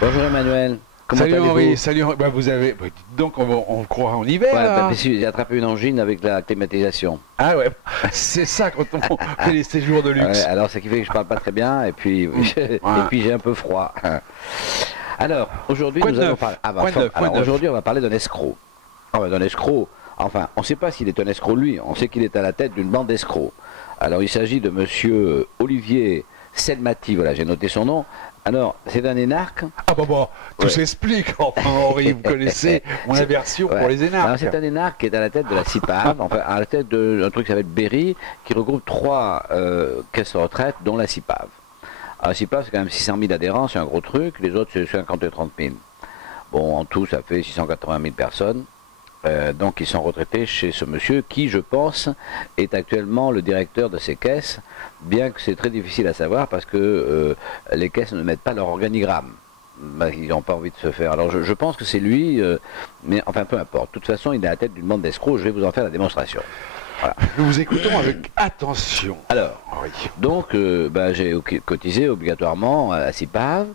Bonjour Emmanuel, comment Salut allez-vous? Henri, salut Henri. Bah, vous avez. Bah, dites donc, on croit en hiver Ouais, là. parce que j'ai attrapé une angine avec la climatisation. Ah ouais, c'est ça quand on fait les séjours de Ouais, luxe. alors ça qui fait que je parle pas très bien et puis, et Ouais. puis j'ai un peu froid. Alors, aujourd'hui Quoi de nous allons neuf? parler. Quoi de neuf? Quoi de neuf? Aujourd'hui on va parler d'un escroc. Enfin, d'un escroc. Enfin, on ne sait pas s'il est un escroc lui, on sait qu'il est à la tête d'une bande d'escrocs. Alors il s'agit de monsieur Olivier Selmati, voilà, j'ai noté son nom. Alors, c'est un énarque. Ah bon, tout Ouais. s'explique. Enfin Henri, vous connaissez mon aversion Ouais. pour les Alors, énarques. c'est un énarque qui est à la tête de la CIPAV, enfin à la tête d'un truc qui s'appelle Berry, qui regroupe trois caisses de retraite, dont la CIPAV. Alors, la CIPAV, c'est quand même 600 000 adhérents, c'est un gros truc, les autres, c'est 50 et 30 000. Bon, en tout, ça fait 680 000 personnes. Donc, ils sont retraités chez ce monsieur qui, je pense, est actuellement le directeur de ces caisses, bien que c'est très difficile à savoir parce que les caisses ne mettent pas leur organigramme. Bah, ils n'ont pas envie de se faire. Alors je pense que c'est lui, mais enfin peu importe. De toute façon, il est à la tête d'une bande d'escrocs. Je vais vous en faire la démonstration. Voilà. Nous vous écoutons avec attention. Alors, Henri. donc, bah, j'ai cotisé obligatoirement à la CIPAV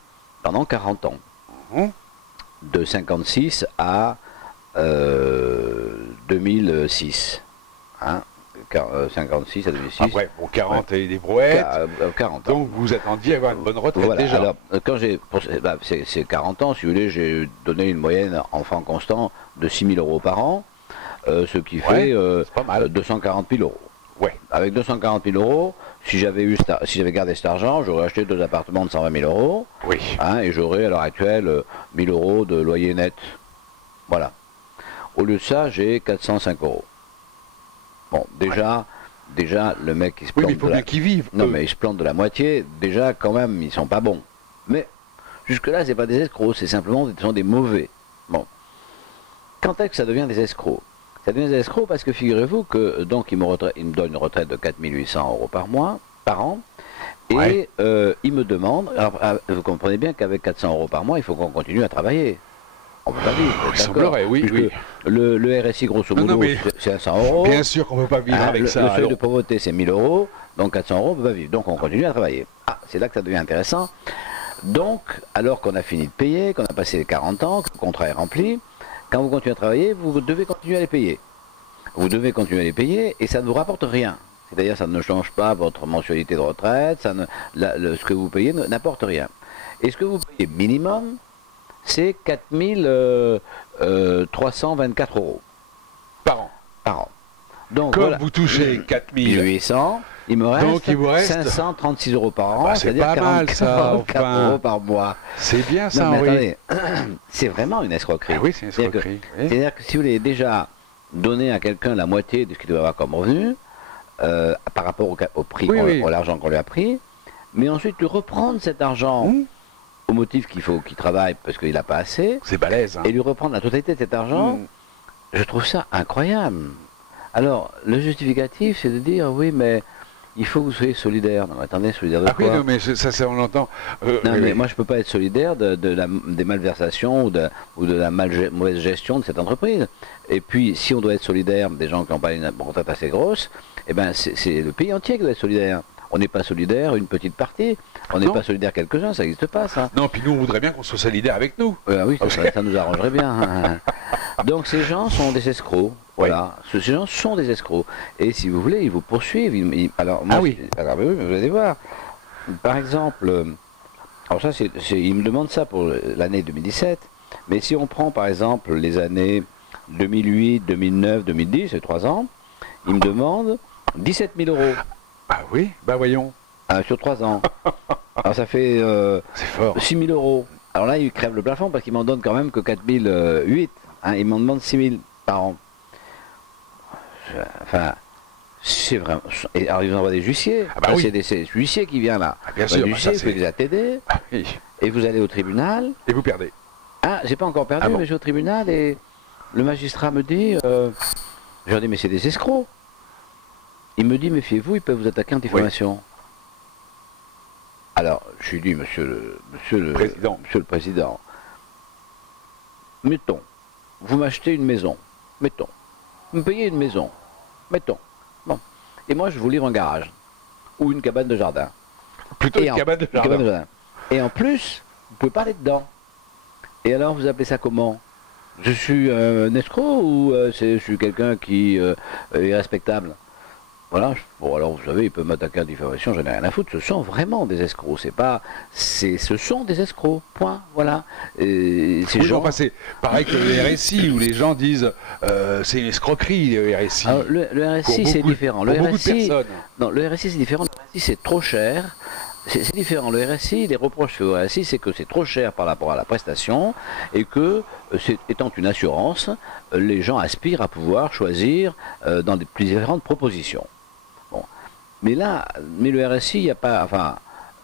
pendant 40 ans, Hum. de 56 à 2006. Hein, 56 à 2006. Après, bon, 40 et des brouettes. 40 ans. Donc vous attendiez à avoir une bonne retraite Voilà, déjà. alors, quand c'est 40 ans, si vous voulez, j'ai donné une moyenne en francs constants de 6 000 euros par an, ce qui fait c'est pas mal. 240 000 euros. Ouais. Avec 240 000 euros, si j'avais gardé cet argent, j'aurais acheté 2 appartements de 120 000 euros, Oui. hein, et j'aurais à l'heure actuelle 1 000 euros de loyer net. Voilà. Au lieu de ça, j'ai 405 euros. Bon, déjà, le mec, il se Oui, plante mais il faut de bien qu'ils vivent. non, eux. mais ils se plantent de la moitié. Déjà, quand même, ils sont pas bons. Mais jusque-là, c'est pas des escrocs, c'est simplement ce sont des mauvais. Bon. Quand est-ce que ça devient des escrocs? Ça devient des escrocs parce que figurez-vous que donc il me donne une retraite de 4 800 euros par mois, par an, et Ouais. il me demande. Alors, vous comprenez bien qu'avec 400 euros par mois, il faut qu'on continue à travailler. On peut pas vivre. Il d'accord. semblerait, oui, Puisque oui. le RSI, grosso Non, modo, non, mais- c'est 500 euros. Bien sûr qu'on ne peut pas vivre Hein, avec le ça. seuil alors. de pauvreté, c'est 1000 euros, donc 400 euros, on peut pas vivre. Donc on continue à travailler. Ah, c'est là que ça devient intéressant. Donc, alors qu'on a fini de payer, qu'on a passé les 40 ans, que le contrat est rempli, quand vous continuez à travailler, vous devez continuer à les payer. Vous devez continuer à les payer et ça ne vous rapporte rien. C'est-à-dire ça ne change pas votre mensualité de retraite, ça ne, ce que vous payez n'apporte rien. Et ce que vous payez minimum, c'est 4 324 euros Par an. par an. Donc Comme voilà. vous touchez 4000. 800, il me reste, Donc, il vous reste 536 euros par an, bah, c'est c'est-à-dire pas mal, 44 ça, 44 enfin. euros par mois. C'est bien ça, Non, mais Henri. attendez, c'est vraiment une escroquerie. Ah oui, c'est une C'est-à-dire que- escroquerie. Oui. C'est-à-dire que si vous voulez déjà donner à quelqu'un la moitié de ce qu'il doit avoir comme revenu, par rapport au prix, Oui, oui. à l'argent qu'on lui a pris, mais ensuite lui reprendre cet argent Hum, au motif qu'il faut qu'il travaille parce qu'il n'a pas assez, C'est balèze. Hein. et lui reprendre la totalité de cet argent, Hum. je trouve ça incroyable. Alors, le justificatif, c'est de dire, oui, mais il faut que vous soyez solidaire. Non, mais attendez, solidaire de Ah oui, quoi? non, mais ça, on l'entend. Non, Oui, mais oui. moi, je ne peux pas être solidaire des malversations ou de la mauvaise gestion de cette entreprise. Et puis, si on doit être solidaire des gens qui n'ont pas une retraite assez grosse, eh ben, c'est le pays entier qui doit être solidaire. On n'est pas solidaire une petite partie. On n'est Non. pas solidaire quelques-uns, ça n'existe pas, ça. Non, puis nous, on voudrait bien qu'on soit solidaire avec nous. Oui, ça nous arrangerait bien. Donc ces gens sont des escrocs. Voilà, ces gens sont des escrocs. Et si vous voulez, ils vous poursuivent. Alors, moi, Ah oui. alors, oui, vous allez voir. Par exemple, alors ça, ils me demandent ça pour l'année 2017. Mais si on prend par exemple les années 2008, 2009, 2010, c'est 3 ans, ils me demandent 17 000 euros Ah oui, bah voyons. sur 3 ans. Alors ça fait C'est fort. 6 000 euros. Alors là, ils crèvent le plafond parce qu'ils m'en donnent quand même que 4 008. Hein, ils m'en demandent 6 000 par an. Enfin, c'est vraiment. Et alors, ils vous envoient des huissiers. Ah bah Enfin, oui. c'est l'huissier qui vient là. Ah, bien Le sûr, bah, huissier, ça, il fait c'est- des ATD Ah oui. et vous allez au tribunal. Et vous perdez. Ah, j'ai pas encore perdu, Ah bon. mais je vais au tribunal et le magistrat me dit. Je leur dis, mais c'est des escrocs. Il me dit, méfiez-vous, ils peuvent vous attaquer en diffamation. Alors, je lui dis, monsieur le président, mettons, vous m'achetez une maison, mettons, vous me payez une maison, mettons, bon, et moi je vous livre un garage, ou une cabane de jardin. Plutôt Et une cabane de une cabane de jardin. jardin. Et en plus, vous pouvez parler dedans. Et alors, vous appelez ça comment? Je suis un escroc ou je suis quelqu'un qui est respectable? Voilà, bon alors vous savez, ils peuvent m'attaquer à diffamation, j'en ai rien à foutre, ce sont vraiment des escrocs, ce sont des escrocs, point, voilà. Et ces Oui, gens... enfin, c'est pareil que le RSI, où les gens disent c'est une escroquerie, le RSI. Alors, le RSI c'est différent. Pour Le beaucoup de RSI, personnes. non, le RSI c'est différent, le RSI c'est trop cher. C'est différent. Le RSI, les reproches faits au RSI, c'est que c'est trop cher par rapport à la prestation et que, étant une assurance, les gens aspirent à pouvoir choisir dans des plus différentes propositions. Bon. Mais là, le RSI, il n'y a pas, enfin,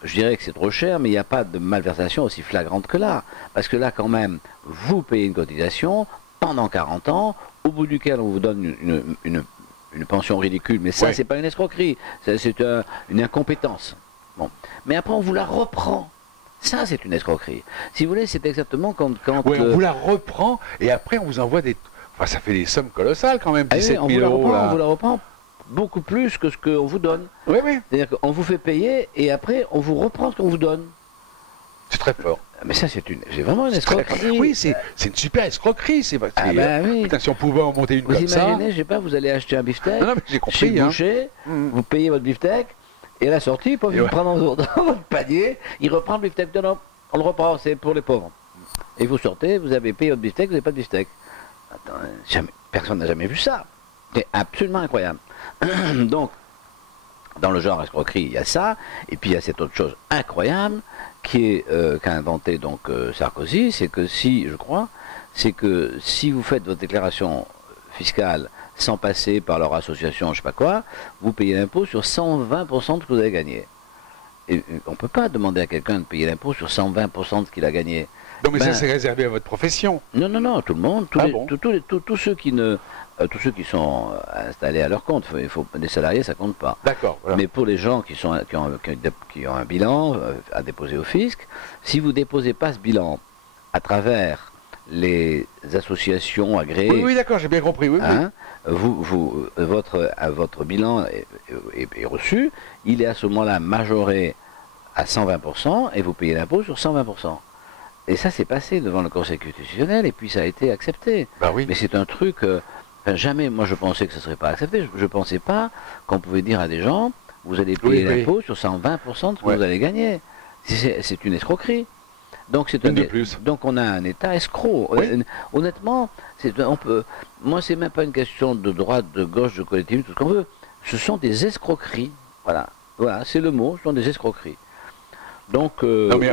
je dirais que c'est trop cher, mais il n'y a pas de malversation aussi flagrante que là. Parce que là, quand même, vous payez une cotisation pendant 40 ans, au bout duquel on vous donne une pension ridicule. Mais ça, Ouais. c'est pas une escroquerie, c'est une incompétence. Bon. Mais après, on vous la reprend. Ça, c'est une escroquerie. Si vous voulez, c'est exactement quand Oui, on vous la reprend et après on vous envoie des... Enfin, ça fait des sommes colossales quand même, ah oui, 17 on 000 euros. on vous la reprend beaucoup plus que ce qu'on vous donne. Oui, oui, C'est-à-dire qu'on vous fait payer et après, on vous reprend ce qu'on vous donne. c'est très fort. Mais ça, c'est vraiment une escroquerie. Oui, c'est une super escroquerie. Ah ben oui. Putain, si on pouvait en monter une Vous comme ça... imaginez, je sais pas, vous allez acheter un beefsteak Non, non, mais j'ai chez compris. le Hein. boucher, vous payez votre beefsteak, et à la sortie, il peut Et vous ouais. prendre dans votre panier, il reprend le beefsteak. Non, non, on le reprend, c'est pour les pauvres. Et vous sortez, vous avez payé votre beefsteak, vous n'avez pas de beefsteak. Attends, personne n'a jamais vu ça. C'est absolument incroyable. Donc, dans le genre escroquerie, il y a ça, et puis il y a cette autre chose incroyable qu'a inventé donc Sarkozy, c'est que je crois, c'est que si vous faites votre déclaration fiscale sans passer par leur association, je sais pas quoi, vous payez l'impôt sur 120% de ce que vous avez gagné. Et on ne peut pas demander à quelqu'un de payer l'impôt sur 120% de ce qu'il a gagné. Non, mais Ben, ça, c'est réservé à votre profession. non, non, non, tout le monde, Ah bon tous ceux qui ne, tous ceux qui sont installés à leur compte, les salariés, ça compte pas. D'accord. Voilà. Mais pour les gens qui ont un bilan à déposer au fisc, si vous ne déposez pas ce bilan à travers les associations agréées, Oui, oui, d'accord, j'ai bien compris. Oui, oui. hein, votre bilan est reçu, il est à ce moment-là majoré à 120% et vous payez l'impôt sur 120%. Et ça s'est passé devant le Conseil constitutionnel et puis ça a été accepté. Bah oui. Mais c'est un truc, enfin, jamais, moi je pensais que ce ne serait pas accepté, je ne pensais pas qu'on pouvait dire à des gens, vous allez payer Oui, oui. l'impôt sur 120% de ce que Ouais. vous allez gagner. C'est une escroquerie. Donc c'est Une de plus. donc on a un État escroc. Oui. Honnêtement, moi c'est même pas une question de droite, de gauche, de collectivisme, tout ce qu'on veut. Ce sont des escroqueries. Voilà, voilà, c'est le mot. Ce sont des escroqueries. Donc Non, mais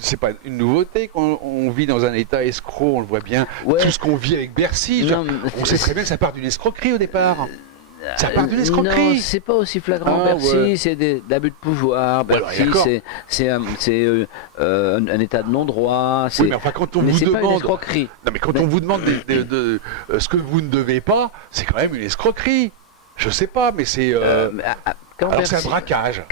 c'est pas une nouveauté qu'on vit dans un état escroc, on le voit bien. ouais. Tout ce qu'on vit avec Bercy, Non, on sait très bien que ça part d'une escroquerie au départ. Ça part d'une escroquerie. Non, c'est pas aussi flagrant. Ah, Bercy, ouais. c'est de l'abus de pouvoir. Ouais, Bercy, d'accord. c'est un état de non-droit. Oui, mais enfin, quand on mais vous c'est pas une demande... escroquerie. Non, mais quand on vous demande ce que vous ne devez pas, c'est quand même une escroquerie. Je sais pas, mais c'est... Quand alors c'est un Bercy- braquage.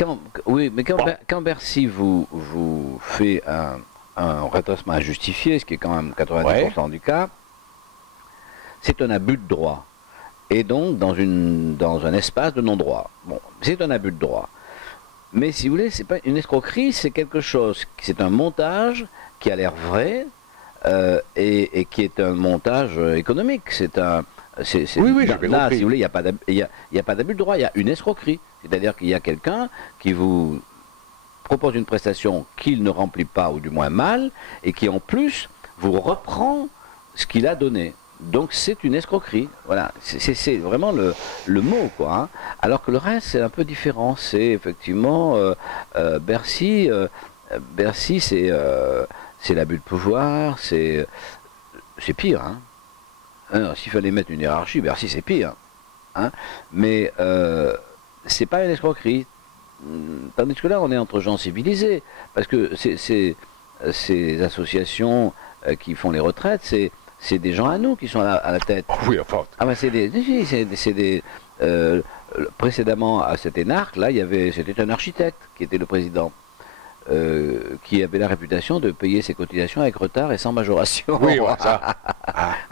Oui, mais Bon. quand Bercy vous fait un redressement injustifié, ce qui est quand même 90% du cas, c'est un abus de droit. Et donc dans un espace de non-droit. Bon, c'est un abus de droit. Mais si vous voulez, c'est pas une escroquerie, c'est quelque chose, c'est un montage qui a l'air vrai et qui est un montage économique. Oui, oui, j'ai bien là, compris. si vous voulez, il n'y a pas d'abus de droit, il y a une escroquerie. C'est-à-dire qu'il y a quelqu'un qui vous propose une prestation qu'il ne remplit pas, ou du moins mal, et qui en plus vous reprend ce qu'il a donné. Donc c'est une escroquerie. Voilà, c'est vraiment le mot, quoi. Hein. Alors que le reste, c'est un peu différent. C'est effectivement Bercy, c'est l'abus de pouvoir, c'est pire. Hein. Alors, s'il fallait mettre une hiérarchie, Bercy, c'est pire. Hein. Mais c'est pas une escroquerie. Tandis que là, on est entre gens civilisés. Parce que ces associations qui font les retraites, c'est des gens à nous qui sont à la tête. Oh, oui, enfin... Ah ben précédemment à cet énarque, là, c'était un architecte qui était le président, qui avait la réputation de payer ses cotisations avec retard et sans majoration. Oui, ouais, ça.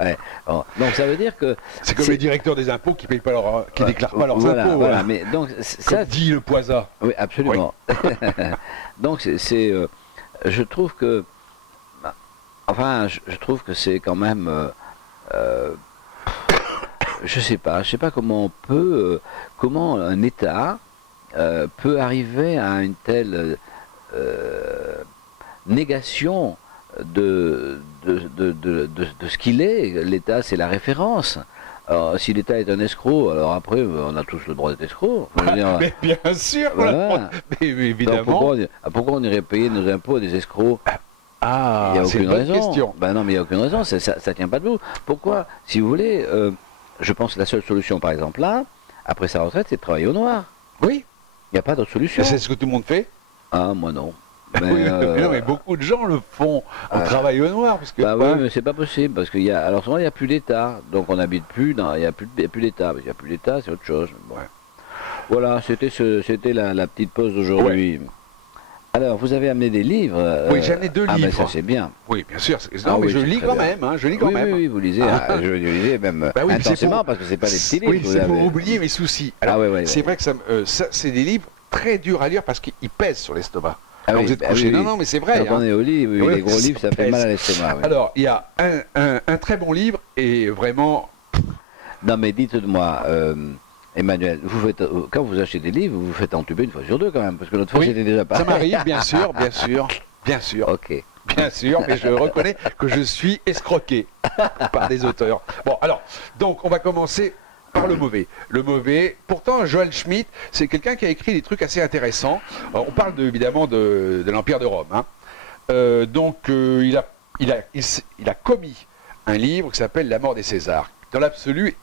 Ouais. Bon. Donc ça veut dire que C'est comme les directeurs des impôts qui payent pas qui déclarent pas leurs voilà, impôts. voilà. Voilà. Mais donc Comme ça, dit le Poisa. oui, absolument. Donc je trouve que enfin, je trouve que c'est quand même, euh, je sais pas comment on peut, comment un État peut arriver à une telle négation de ce qu'il est. L'État, c'est la référence. Alors, si l'État est un escroc, alors après, on a tous le droit d'être escroc. Je veux dire, Mais bien sûr, voilà. mais évidemment. Donc, pourquoi on irait payer nos impôts à des escrocs? Ah, Il n'y a c'est une aucune bonne raison. question. Ben non, mais il n'y a aucune raison, ça tient pas debout. Pourquoi? Si vous voulez, je pense que la seule solution, par exemple, là, après sa retraite, c'est de travailler au noir. Oui, Il n'y a pas d'autre solution. c'est ce que tout le monde fait. Ah, moi non. Mais, Oui, mais non, mais beaucoup de gens le font. On travaille au noir. Parce que, bah oui, mais c'est pas possible, parce qu'il y a, alors souvent il n'y a plus d'État, donc on n'habite plus, il n'y a plus d'État, il n'y a plus d'État, c'est autre chose. Bon. Ouais. Voilà, c'était la petite pause d'aujourd'hui. Alors, vous avez amené des livres. Oui, j'en ai 2 Ah, ben livres. ça c'est bien. Oui, bien sûr. Non, Ah mais oui, je c'est lis très quand bien. même. Hein, je lis quand Oui, même. oui, vous lisez, je lisez même Bah oui, intensément, parce que c'est pas des petits livres. Oui, vous c'est pour avez. oublier mes soucis. Alors, Ah, ouais, c'est vrai que c'est des livres très durs à lire parce qu'ils pèsent sur l'estomac. Ah Quand oui, vous êtes bah couché. oui, Non, oui. non, mais c'est vrai. Quand on hein. est au lit, oui, Oui, les gros ça livres, ça fait pèse. mal à l'estomac. Oui. Alors, il y a un très bon livre et vraiment. Non, mais dites-moi, Emmanuel, quand vous achetez des livres, vous vous faites entuber une fois sur deux quand même, parce que l'autre fois Oui, c'était déjà pas. Ça m'arrive, bien sûr, bien sûr, bien sûr. Ok. Bien sûr, mais je reconnais que je suis escroqué par des auteurs. Bon, alors, donc on va commencer par le mauvais. Le mauvais, pourtant, Johann Schmidt, c'est quelqu'un qui a écrit des trucs assez intéressants. Alors, on parle évidemment de l'Empire de Rome. Hein. Il a commis un livre qui s'appelle La mort des Césars. Dans l'absolu,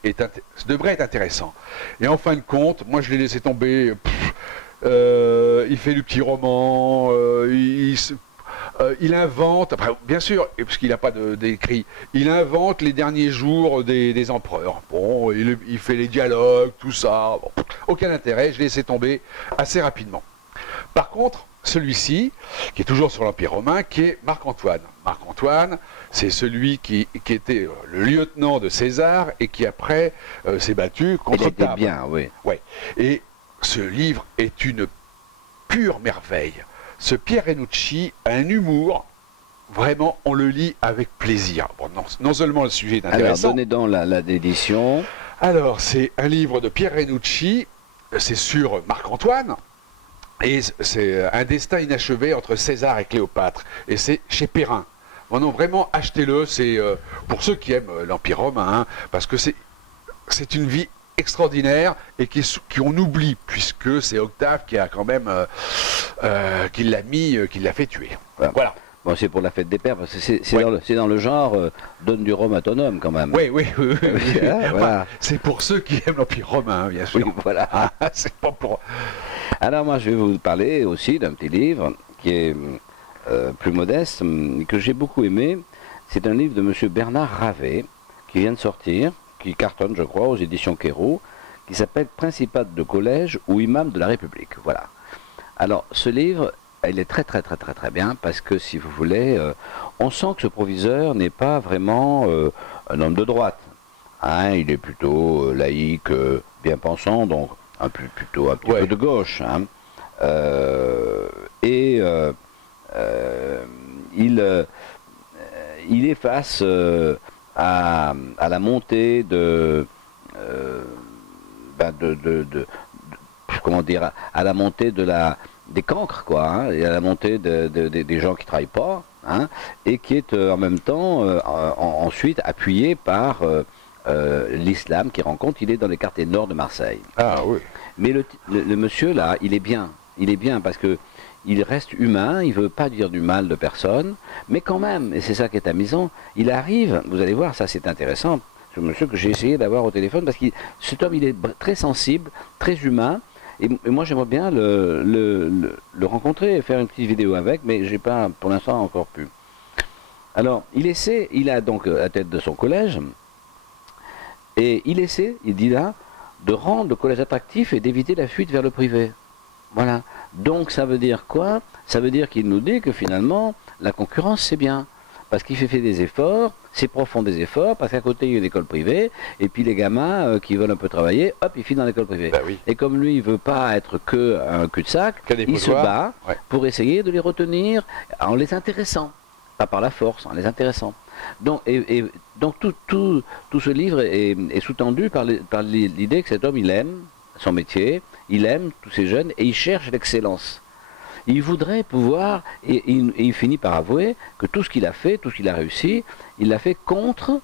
devrait être intéressant. Et en fin de compte, moi je l'ai laissé tomber. Il fait du petit roman, il invente, après, bien sûr, puisqu'il n'a pas d'écrit, il invente les derniers jours des empereurs. Bon, il fait les dialogues, tout ça. Bon, aucun intérêt, je l'ai laissé tomber assez rapidement. Par contre, celui-ci, qui est toujours sur l'Empire romain, qui est Marc-Antoine. Marc-Antoine, c'est celui qui était le lieutenant de César et qui après s'est battu contre Il était Table. bien, oui. Ouais. Et ce livre est une pure merveille. Ce Pierre Renucci a un humour, vraiment, on le lit avec plaisir. Bon, non seulement le sujet est Alors, intéressant. donnez donc la d'édition. Alors, c'est un livre de Pierre Renucci, c'est sur Marc-Antoine, et c'est un destin inachevé entre César et Cléopâtre, et c'est chez Perrin. Bon, non, vraiment, achetez-le, c'est pour ceux qui aiment l'Empire romain, hein, parce que c'est une vie extraordinaire et qu'on oublie, puisque c'est Octave qui a quand même qui l'a fait tuer. Voilà. Bon, c'est pour la fête des pères, parce que c'est dans le genre donne du rhum à ton homme quand même. Oui. Ah, voilà. Enfin, c'est pour ceux qui aiment l'Empire romain, hein, bien sûr. Oui, voilà. Ah, c'est pas pour. Alors moi je vais vous parler aussi d'un petit livre qui est plus modeste, que j'ai beaucoup aimé. C'est un livre de M. Bernard Ravet, qui vient de sortir, qui cartonne je crois aux éditions Quérault, qui s'appelle Principat de collège ou imam de la République. Voilà. Alors ce livre, il est très bien, parce que si vous voulez, on sent que ce proviseur n'est pas vraiment un homme de droite. Hein, il est plutôt laïque, bien pensant, donc plutôt un petit peu de gauche. Hein. Il est face à la montée comment dire, à la montée des cancres, quoi, hein, et à la montée des gens qui travaillent pas, hein, et qui est en même temps ensuite appuyé par l'islam qui rencontre. Il est dans les quartiers nord de Marseille. Ah oui. Mais le monsieur là, il est bien parce que il reste humain, il ne veut pas dire du mal de personne, mais quand même, et c'est ça qui est amusant, il arrive, vous allez voir, ça c'est intéressant, ce monsieur que j'ai essayé d'avoir au téléphone, parce que cet homme il est très sensible, très humain, et moi j'aimerais bien le rencontrer et faire une petite vidéo avec, mais j'ai pas pour l'instant encore pu. Alors, il a donc la tête de son collège, et il dit là, de rendre le collège attractif et d'éviter la fuite vers le privé. Voilà. Donc ça veut dire quoi? Ça veut dire qu'il nous dit que finalement, la concurrence c'est bien. Parce qu'il fait des efforts, ses profs font des efforts, parce qu'à côté il y a une école privée, et puis les gamins qui veulent un peu travailler, hop, ils filent dans l'école privée. Ben oui. Et comme lui, il ne veut pas être qu'un cul-de-sac, il se bat pour essayer de les retenir en les intéressant. pas par la force, en les intéressant. Donc, donc tout ce livre est sous-tendu par l'idée que cet homme, il aime son métier, il aime tous ces jeunes et il cherche l'excellence. Il voudrait pouvoir, et il finit par avouer que tout ce qu'il a fait, tout ce qu'il a réussi, il l'a fait contre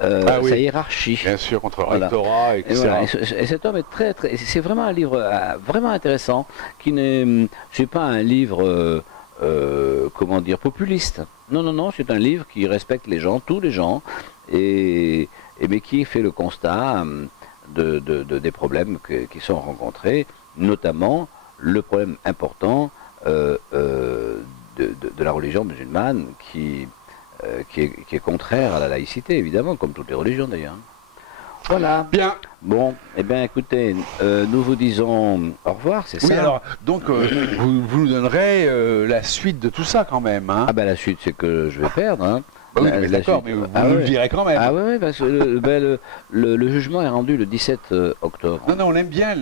sa hiérarchie. Bien sûr, contre le rectorat, etc. Voilà. Et cet homme est c'est vraiment un livre vraiment intéressant, qui n'est c'est pas un livre, comment dire, populiste. Non, non, non, c'est un livre qui respecte les gens, tous les gens, mais qui fait le constat des problèmes qui sont rencontrés, notamment le problème important de la religion musulmane qui est contraire à la laïcité, évidemment, comme toutes les religions d'ailleurs. Voilà. Bien. Bon, eh bien écoutez, nous vous disons au revoir, c'est ça? Oui, alors, donc, vous nous donnerez la suite de tout ça quand même. Hein. Ah ben la suite, c'est que je vais perdre. Hein. Bah oui, mais d'accord, mais vous nous le direz quand même. Ah oui, parce que le jugement est rendu le 17 octobre. Non, non, on aime bien,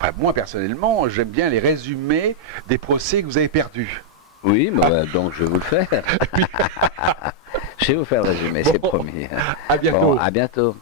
enfin, moi personnellement, j'aime bien les résumés des procès que vous avez perdus. Oui, mais donc je vais vous le faire. Je vais vous faire le résumé, c'est promis. À bientôt. Bon, à bientôt.